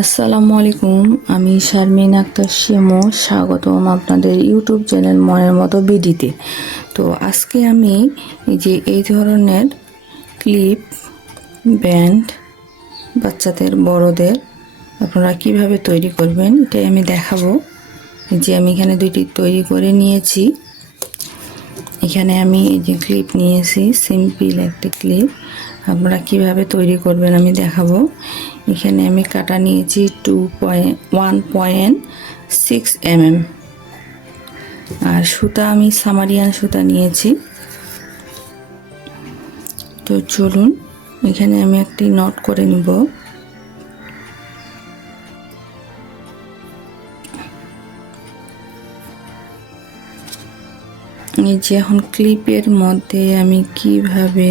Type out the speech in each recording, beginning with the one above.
আসসালামু আলাইকুম। আমি শারমিন আক্তার শিমু, স্বাগতম আপনাদের ইউটিউব চ্যানেল মনের মতো বিডিতে। তো আজকে আমি এই ধরনের ক্লিপ, ব্যান্ড বাচ্চাদের বড়দের আপনারা কিভাবে তৈরি করবেন এটাই আমি দেখাবো। আমি এখানে দুইটি তৈরি করে নিয়েছি। এখানে আমি ক্লিপ নিয়েছি, সিম্পল একটা ক্লিপ। আপনারা কিভাবে তৈরি করবেন আমি দেখাবো। এখানে আমি কাটা নিয়েছি 1.6 mm, আর সুতা আমি সামারিয়ান সুতা নিয়েছি। তো চলুন এখানে আমি একটি নট করে নিব। এখন ক্লিপের মধ্যে আমি কিভাবে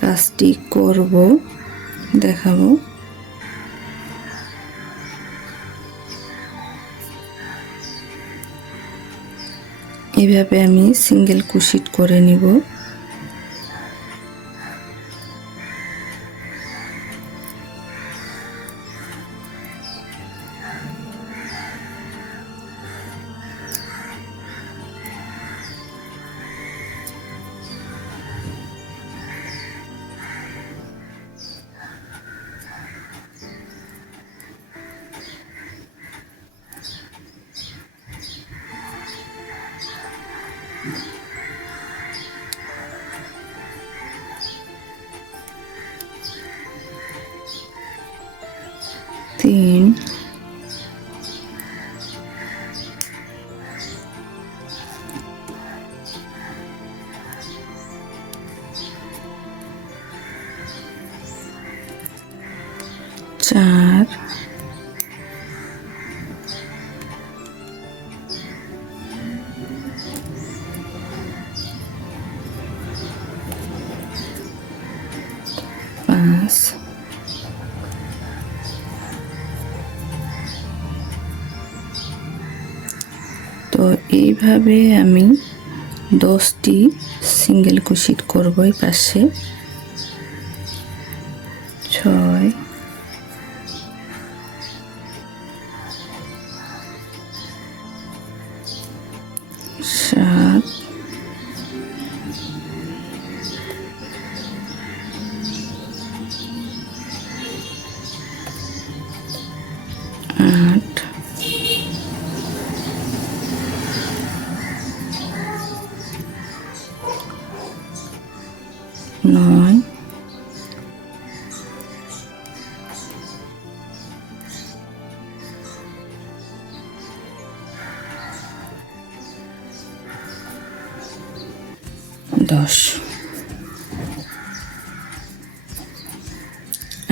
কাজটি করব দেখাবো। এভাবে আমি সিঙ্গেল কুশিট করে নিব। তিন, চার, পাঁচ, তো এইভাবে আমি 10টি সিঙ্গেল কুশিট করব। এই পাশে 6, 7, 8, 9, 10।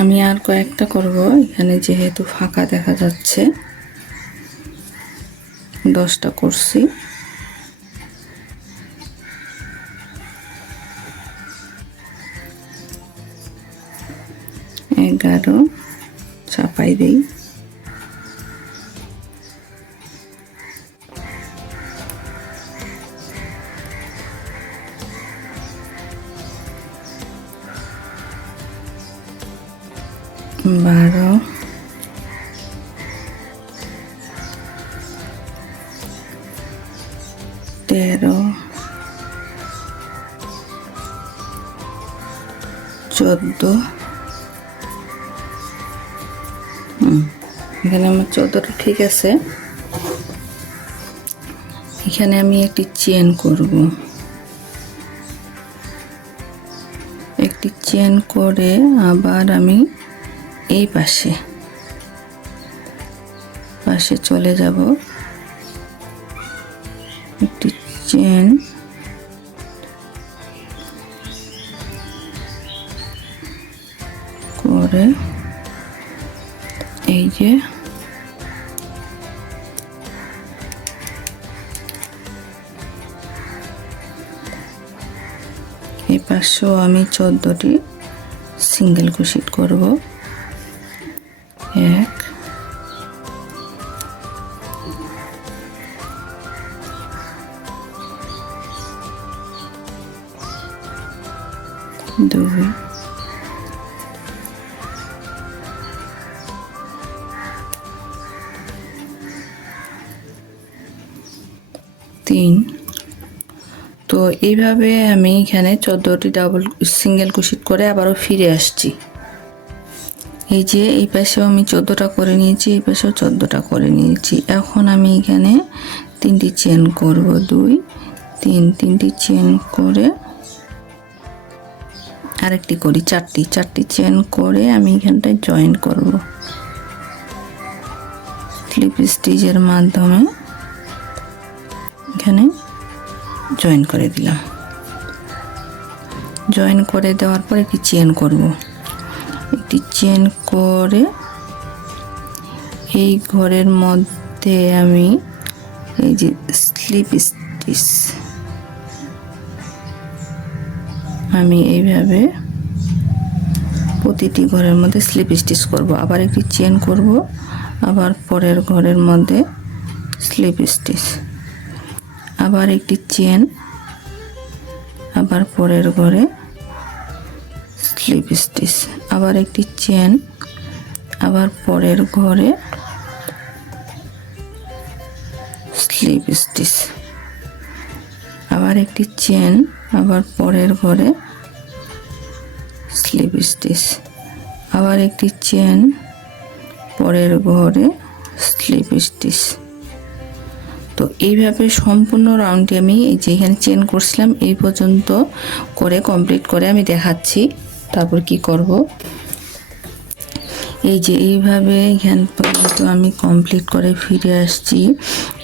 আমি আর কয়েকটা করব। এখানে যেহেতু ফাঁকা দেখা যাচ্ছে, 10টা করছি। এগারো চাপাই দেই। 12, 13, 14, এখানে আমার 14টা ঠিক আছে। এখানে আমি একটি চেন করব। একটি চেন করে আবার আমি এই পাশে চলে যাব। একটি চেন করে এই যে এই পাশেও আমি 14টি সিঙ্গেল কুশিট করব। 1, 2, 3। তো এইভাবে আমি এখানে 14টি ডাবল সিঙ্গেল ক্রোশেট করে আবারও ফিরে আসছি। এই যে এই পাশেও আমি 14টা করে নিয়েছি, এই পাশেও 14টা করে নিয়েছি। এখন আমি এখানে 3টি চেন করব, 2 3, 3টি চেন করে আরেকটি করি, 4টি চেন করে আমি এখানটায় জয়েন করব। স্লিপ স্টিচের মাধ্যমে এখানে জয়েন করে দিলাম। জয়েন করে দেওয়ার পর একটি চেন করব, একটি চেন করে এই ঘরের মধ্যে আমি এই যে স্লিপ স্টিচ আমি এইভাবে প্রতিটি ঘরের মধ্যে স্লিপ স্টিচ করব। আবার একটি চেন করব, আবার পরের ঘরের মধ্যে স্লিপ স্টিচ, আবার একটি চেন, আবার পরের ঘরে স্লিপ স্টিচ, আবার একটি চেন, আবার পরের ঘরে স্লিপ স্টিচ, আবার একটি চেন, আবার পরের ঘরে স্লিপ স্টিচ, আবার একটি চেন, পরের ঘরে স্লিপ স্টিচ। তো এইভাবে সম্পূর্ণ রাউন্ডটি আমি এই যে এখানে চেন করছিলাম এই পর্যন্ত করে কমপ্লিট করে আমি দেখাচ্ছি তারপর কি করব। এই যে এইভাবে এখান পর্যন্ত আমি কমপ্লিট করে ফিরে আসছি।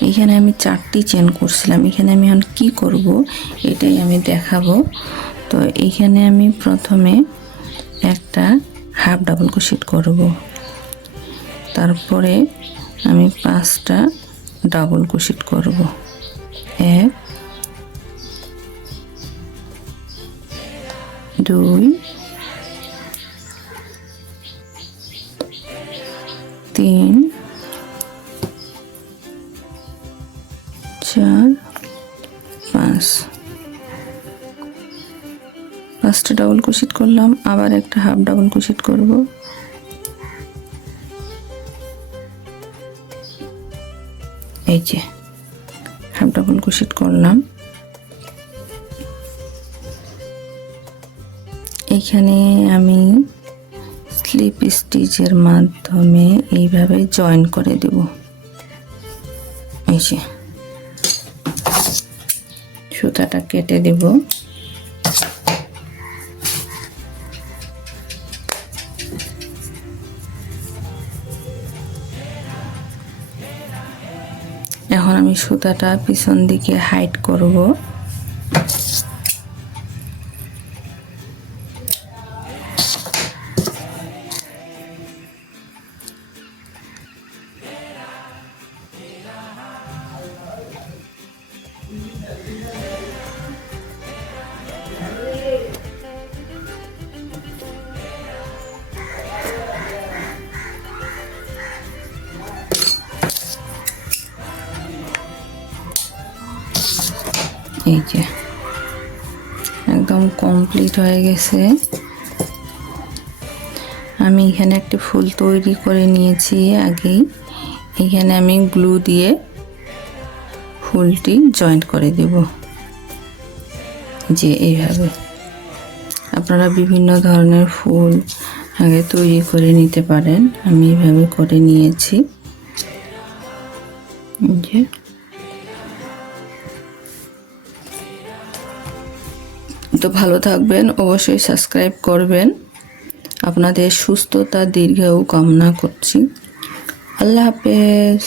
এখানে আমি 4টি চেন করছিলাম, এখানে আমি এখন কি করব এটাই আমি দেখাবো। তো এখানে আমি প্রথমে একটা হাফ ডাবল ক্রোশেট করব, তারপরে আমি 5টা ডাবল ক্রোশেট করব, 1 2 3 4 5। 5টা ডাবল ক্রোশেট করলাম, আবার একটা হাফ ডাবল ক্রোশেট করব, এই যে হাফ ডাবল ক্রোশেট করলাম। এখানে আমি স্লিপ স্টিচের মাধ্যমে এইভাবে জয়েন করে দেব। এই যে সুতাটা কেটে দেব। এখন আমি সুতাটা পিছন দিকে হাইড করব। এই যে একদম কমপ্লিট হয়ে গেছে। আমি এখানে একটি ফুল তৈরি করে নিয়েছি আগেই। এখানে আমি গ্লু দিয়ে ফুলটি জয়েন্ট করে দেব, যে এইভাবে। আপনারা বিভিন্ন ধরনের ফুল আগে তৈরি করে নিতে পারেন, আমি এইভাবে করে নিয়েছি। যে তো ভালো থাকবেন, অবশ্যই সাবস্ক্রাইব করবেন। আপনাদের সুস্থতা দীর্ঘায়ু কামনা করছি। আল্লাহ হাফেজ।